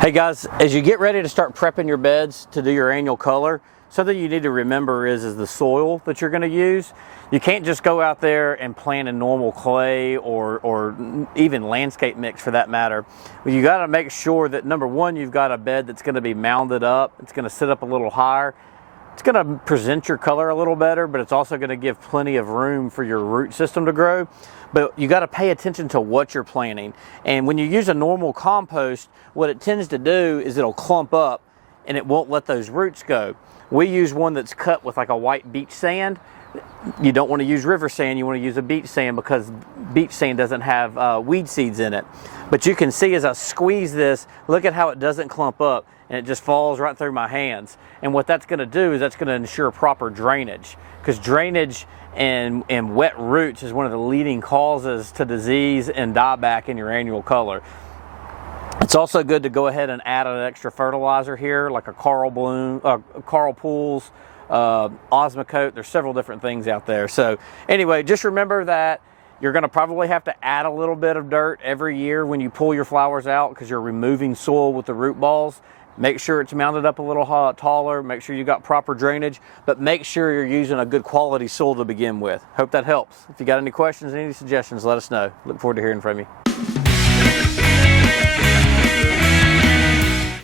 Hey guys, as you get ready to start prepping your beds to do your annual color, something you need to remember is the soil that you're going to use. You can't just go out there and plant in normal clay or even landscape mix for that matter. You got to make sure that number one, you've got a bed that's going to be mounded up. It's going to sit up a little higher. It's going to present your color a little better, but it's also going to give plenty of room for your root system to grow. But you got to pay attention to what you're planting. And when you use a normal compost, what it tends to do is it'll clump up and it won't let those roots go. We use one that's cut with like a white beet sand. You don't want to use river sand, you want to use a beet sand because beet sand doesn't have weed seeds in it. But you can see as I squeeze this, look at how it doesn't clump up and it just falls right through my hands. And what that's going to do is that's going to ensure proper drainage, because drainage and wet roots is one of the leading causes to disease and dieback in your annual color. It's also good to go ahead and add an extra fertilizer here, like a coral pools, Osmocote. There's several different things out there. So anyway, just remember that you're going to probably have to add a little bit of dirt every year when you pull your flowers out, because you're removing soil with the root balls. Make sure it's mounted up a little taller. Make sure you got proper drainage, but make sure you're using a good quality soil to begin with. Hope that helps. If you got any questions, any suggestions, let us know. Look forward to hearing from you.